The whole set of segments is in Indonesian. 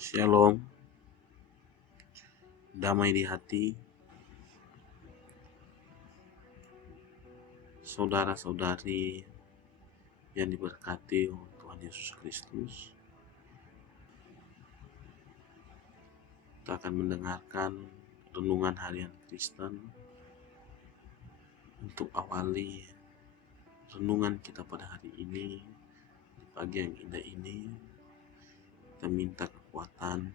Shalom, damai di hati, saudara-saudari yang diberkati oleh Tuhan Yesus Kristus. Kita akan mendengarkan renungan harian Kristen. Untuk awali renungan kita pada hari ini, di pagi yang indah ini, kita minta kekuatan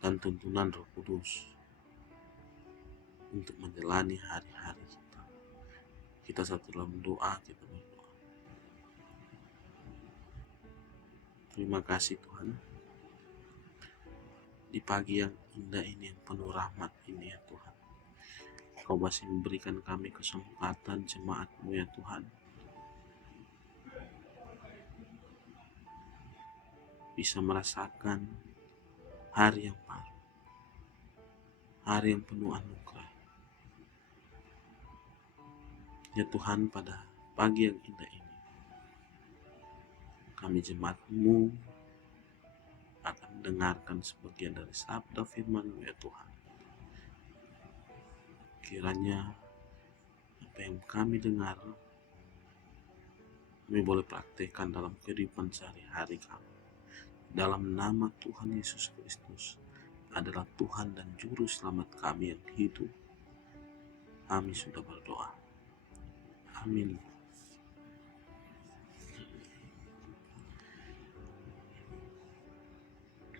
dan tuntunan Roh Kudus untuk menjalani hari-hari kita. Kita satu dalam doa, kita berdoa. Terima kasih Tuhan, di pagi yang indah ini, yang penuh rahmat ini ya Tuhan. Kau masih memberikan kami kesempatan jemaat-Mu ya Tuhan, bisa merasakan hari yang baru, hari yang penuh anugerah. Ya Tuhan, pada pagi yang indah ini, kami jemaat-Mu akan mendengarkan sebagian dari sabda firman-Mu ya Tuhan. Kiranya apa yang kami dengar, kami boleh praktekkan dalam kehidupan sehari-hari kami. Dalam nama Tuhan Yesus Kristus adalah Tuhan dan Juru Selamat kami yang hidup. Kami sudah berdoa. Amin.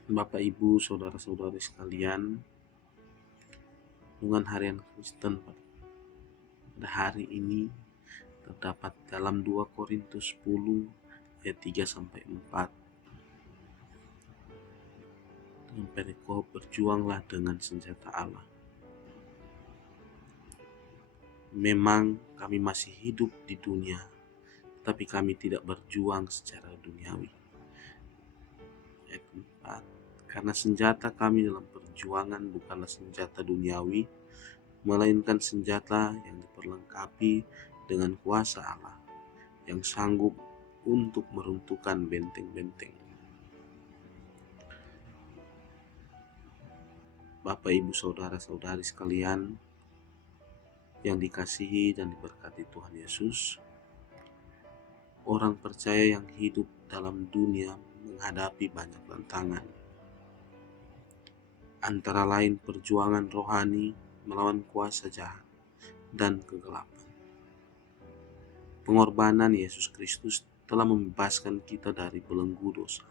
Bapak, Ibu, saudara-saudari sekalian, renungan harian Kristen pada hari ini terdapat dalam 2 Korintus 10 ayat 3-4. Dengan perikop, berjuanglah dengan senjata Allah. Memang kami masih hidup di dunia, tapi kami tidak berjuang secara duniawi. Ayat 4. Karena senjata kami dalam perjuangan bukanlah senjata duniawi, melainkan senjata yang diperlengkapi dengan kuasa Allah, yang sanggup untuk meruntuhkan benteng-benteng. Bapak, Ibu, saudara-saudari sekalian yang dikasihi dan diberkati Tuhan Yesus, orang percaya yang hidup dalam dunia menghadapi banyak tantangan, antara lain perjuangan rohani melawan kuasa jahat dan kegelapan. Pengorbanan Yesus Kristus telah membebaskan kita dari belenggu dosa.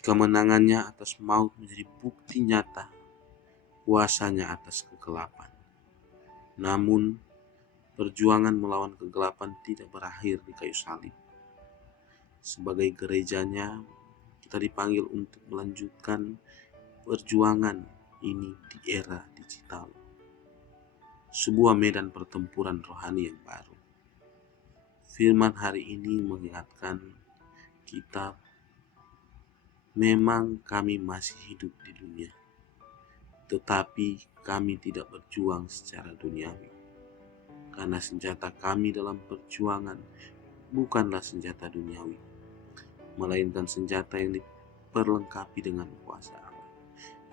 Kemenangannya atas maut menjadi bukti nyata kuasanya atas kegelapan. Namun, perjuangan melawan kegelapan tidak berakhir di kayu salib. Sebagai gerejanya, kita dipanggil untuk melanjutkan perjuangan ini di era digital, sebuah medan pertempuran rohani yang baru. Firman hari ini mengingatkan kita, memang kami masih hidup di dunia, tetapi kami tidak berjuang secara duniawi. Karena senjata kami dalam perjuangan bukanlah senjata duniawi, melainkan senjata yang diperlengkapi dengan kuasa Allah,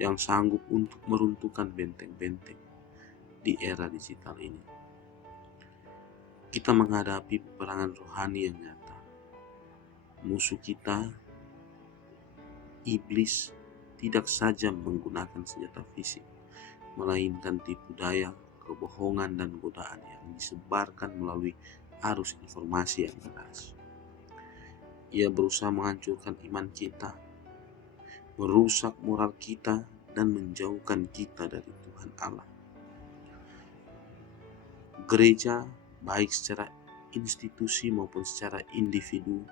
yang sanggup untuk meruntuhkan benteng-benteng di era digital ini. Kita menghadapi peperangan rohani yang nyata. Musuh kita, iblis, tidak saja menggunakan senjata fisik, melainkan tipu daya, kebohongan, dan godaan yang disebarkan melalui arus informasi yang deras. Ia berusaha menghancurkan iman kita, merusak moral kita, dan menjauhkan kita dari Tuhan Allah. Gereja, baik secara institusi maupun secara individu,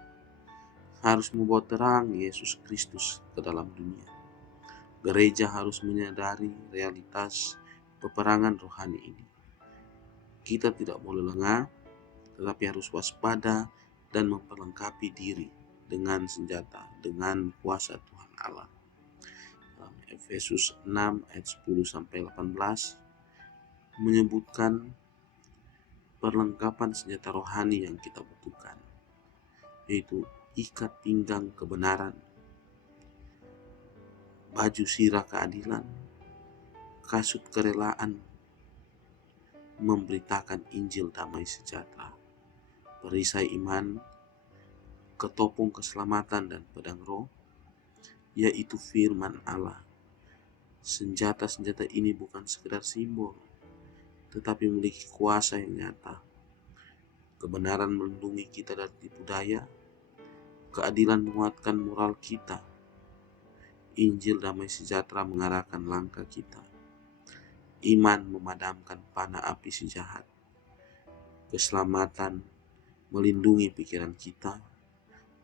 harus membawa terang Yesus Kristus ke dalam dunia. Gereja harus menyadari realitas peperangan rohani ini. Kita tidak boleh lengah, tetapi harus waspada dan memperlengkapi diri dengan senjata, dengan kuasa Tuhan Allah. Dalam Efesus 6 ayat 10-18 menyebutkan perlengkapan senjata rohani yang kita butuhkan, yaitu ikat pinggang kebenaran, baju sirah keadilan, kasut kerelaan, memberitakan Injil damai sejahtera, perisai iman, ketopong keselamatan dan pedang roh, yaitu firman Allah. Senjata-senjata ini bukan sekedar simbol, tetapi memiliki kuasa yang nyata. Kebenaran melindungi kita dari tipu daya, keadilan menguatkan moral kita, Injil damai sejahtera mengarahkan langkah kita, iman memadamkan panah api si jahat, keselamatan melindungi pikiran kita,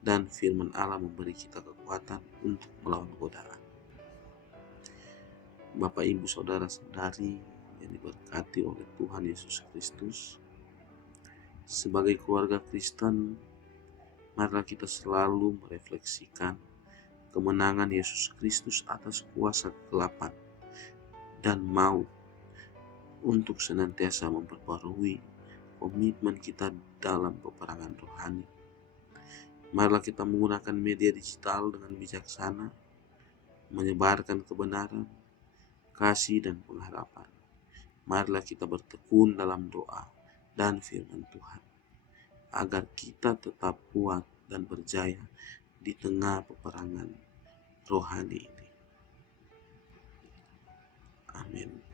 dan firman Allah memberi kita kekuatan untuk melawan godaan. Bapak, Ibu, Saudara-saudari yang diberkati oleh Tuhan Yesus Kristus, sebagai keluarga Kristen, marilah kita selalu merefleksikan kemenangan Yesus Kristus atas kuasa kegelapan dan maut untuk senantiasa memperbarui komitmen kita dalam peperangan rohani. Marilah kita menggunakan media digital dengan bijaksana, menyebarkan kebenaran, kasih, dan pengharapan. Marilah kita bertekun dalam doa dan firman Tuhan, agar kita tetap kuat dan berjaya di tengah peperangan rohani ini. Amin.